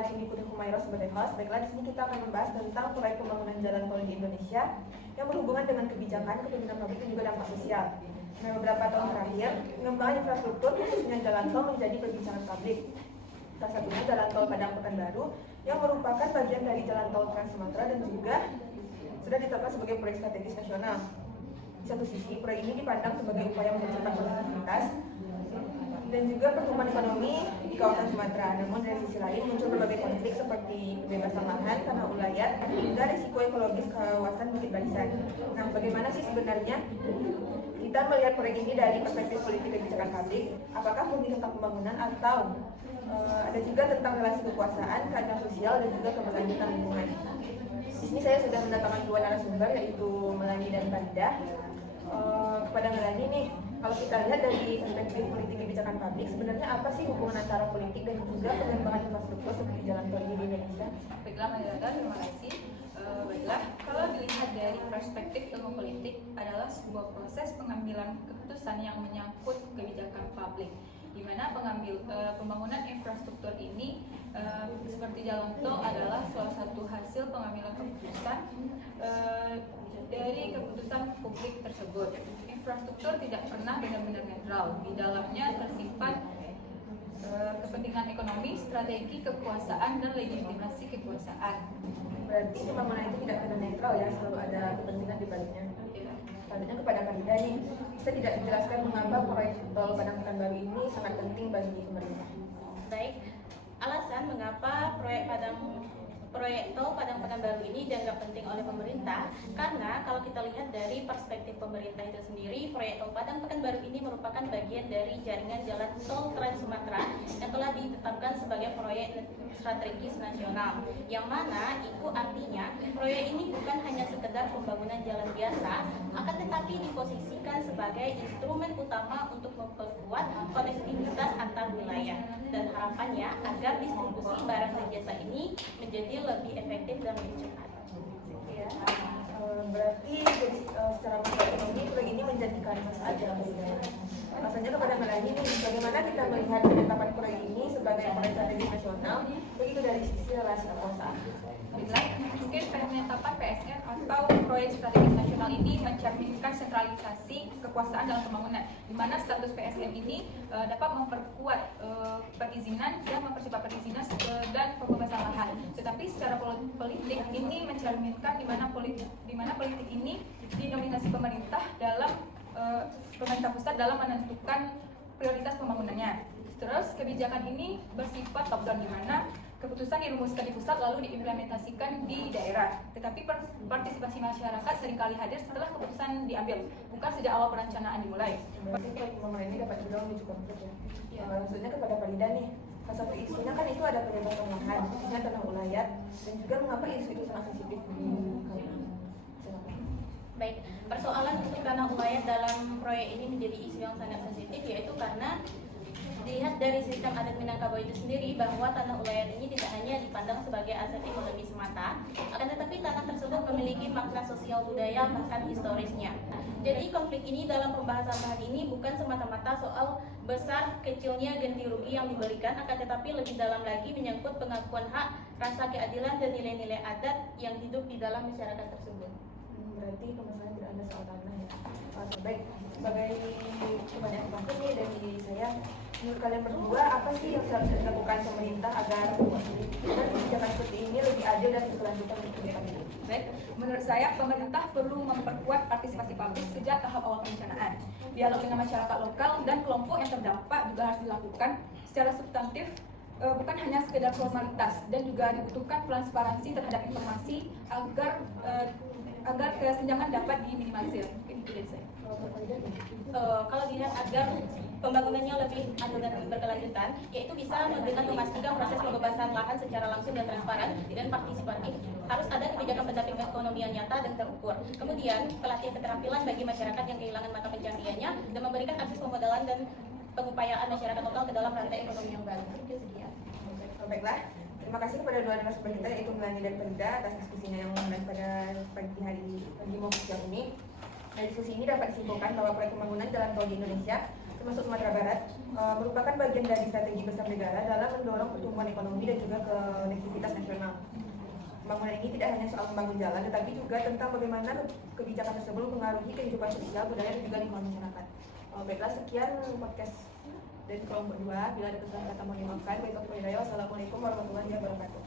di sini Putri Humairah sebagai host. Baiklah, di sini kita akan membahas tentang proyek pembangunan jalan tol di Indonesia yang berhubungan dengan kebijakan, kepemimpinan publik dan juga dampak sosial. Nah, beberapa tahun terakhir, pengembangan infrastruktur khususnya jalan tol menjadi perbincangan publik. Salah satunya jalan tol Padang Pekanbaru yang merupakan bagian dari jalan tol Trans Sumatera dan juga sudah ditetapkan sebagai proyek strategis nasional. Di satu sisi, proyek ini dipandang sebagai upaya mempercepat konektivitas dan juga pertumbuhan ekonomi di kawasan Sumatera. Namun dari sisi lain muncul berbagai konflik seperti kebebasan lahan, tanah ulayat, hingga risiko ekologis kawasan Bukit Barisan. Nah, bagaimana sih sebenarnya kita melihat proyek ini dari perspektif politik kebijakan publik? Apakah murni tentang pembangunan atau ada juga tentang relasi kekuasaan, keadilan sosial dan juga keberlanjutan lingkungan? Di sini saya sudah mendatangkan dua narasumber yaitu Melani dan Farida. Kepada Melani nih, kalau kita lihat dari perspektif politik kebijakan publik, sebenarnya apa sih hubungan antara politik dan juga pengembangan infrastruktur seperti jalan tol di Indonesia? Baiklah, Mbak, terima kasih. Baiklah, kalau dilihat dari perspektif ilmu politik adalah sebuah proses pengambilan keputusan yang menyangkut kebijakan publik, di mana pembangunan infrastruktur ini seperti jalan tol adalah salah satu hasil pengambilan keputusan dari keputusan publik tersebut. Infrastruktur tidak pernah benar-benar netral. Di dalamnya tersimpan kepentingan ekonomi, strategi kekuasaan, dan legitimasi kekuasaan. Berarti pembangunan itu tidak pernah netral ya, selalu ada kepentingan di baliknya. Selanjutnya kepada Farida nih, bisa tidak dijelaskan mengapa proyek tol Padang Pekanbaru ini sangat penting bagi pemerintah? Baik, alasan mengapa proyek tol Padang Pekanbaru ini dianggap penting oleh pemerintah, karena kalau kita lihat dari perspektif pemerintah itu sendiri, proyek tol Padang Pekanbaru ini merupakan bagian dari jaringan jalan tol Trans Sumatera yang telah ditetapkan sebagai proyek strategis nasional, yang mana itu artinya proyek ini bukan hanya sekedar pembangunan jalan biasa, akan tetapi diposisikan sebagai instrumen utama untuk memperkuat konektivitas antar wilayah, dan harapannya agar distribusi barang dan jasa ini menjadi lebih efektif dan lebih cepat. Ya, berarti jadi secara makroekonomi proyek ini menjadi kanvas aja. Rasanya kepada Melani nih, bagaimana kita melihat penetapan proyek ini sebagai proyek strategis nasional, begitu dari sisi relasi kekuasaan? Baiklah, mungkin penetapan PSN atau proyek strategis nasional ini mencerminkan sentralisasi kekuasaan dalam pembangunan, di mana status PSN ini dapat memperkuat perizinan dan mempercepat perizinan dan pembebasan lahan. Tetapi secara politik ini mencerminkan di mana politik ini didominasi pemerintah pusat dalam menentukan prioritas pembangunannya. Terus kebijakan ini bersifat top down, di mana keputusan dirumuskan di pusat lalu diimplementasikan di daerah. Tetapi partisipasi masyarakat seringkali hadir setelah keputusan diambil, bukan sejak awal perencanaan dimulai. Berarti proyek pembangunan ini dapat juga memicu konflik ya. Maksudnya kepada Farida nih, salah satu isunya kan itu ada pembebasan lahan, khususnya tanah ulayat, dan juga mengapa isu itu sangat sensitif di Baik, persoalan untuk tanah ulayat dalam proyek ini menjadi isu yang sangat sensitif, yaitu karena dilihat dari sistem adat Minangkabau itu sendiri bahwa tanah ulayat ini tidak hanya dipandang sebagai aset ekonomi semata, akan tetapi tanah tersebut memiliki makna sosial budaya bahkan historisnya. Jadi konflik ini dalam pembahasan lahan ini bukan semata-mata soal besar kecilnya ganti rugi yang diberikan, akan tetapi lebih dalam lagi menyangkut pengakuan hak, rasa keadilan dan nilai-nilai adat yang hidup di dalam masyarakat tersebut. Berarti permasalahan tidak ada soal tanah ya. Baik, sebagai kebanyakan terakhir nih dari saya, menurut kalian berdua apa sih yang seharusnya dilakukan pemerintah agar kebijakan seperti ini lebih adil dan berkelanjutan untuk kebijakan ini? Baik, menurut saya pemerintah perlu memperkuat partisipasi publik sejak tahap awal perencanaan. Dialog dengan masyarakat lokal dan kelompok yang terdampak juga harus dilakukan secara substantif, bukan hanya sekedar formalitas, dan juga dibutuhkan transparansi terhadap informasi agar kesenjangan dapat diminimalisir. Mungkin itu dari saya. Kalau dilihat agar pembangunannya lebih adil dan berkelanjutan, yaitu bisa dengan memastikan proses pembebasan lahan secara langsung dan transparan dan partisipatif. Harus ada kebijakan pendampingan ekonomi yang nyata dan terukur. Kemudian pelatihan keterampilan bagi masyarakat yang kehilangan mata pencahariannya dan memberikan akses pemodalan dan pengupayaan masyarakat lokal ke dalam rantai ekonomi yang baru. Sekian. Baiklah, terima kasih kepada dua narasumber kita yaitu Melani dan Farida atas diskusinya yang menarik pada pagi malam siang ini. Dari diskusi ini dapat disimpulkan bahwa proyek pembangunan jalan tol di Indonesia termasuk Sumatera Barat, merupakan bagian dari strategi besar negara dalam mendorong pertumbuhan ekonomi dan juga konektivitas nasional. Pembangunan ini tidak hanya soal membangun jalan, tetapi juga tentang bagaimana kebijakan tersebut mempengaruhi kehidupan sosial, budaya, dan juga lingkungan masyarakat. Baiklah, sekian podcast dari kelompok 2. Bila ada kesalahan kata mohon dimaafkan. Wassalamualaikum warahmatullahi wabarakatuh.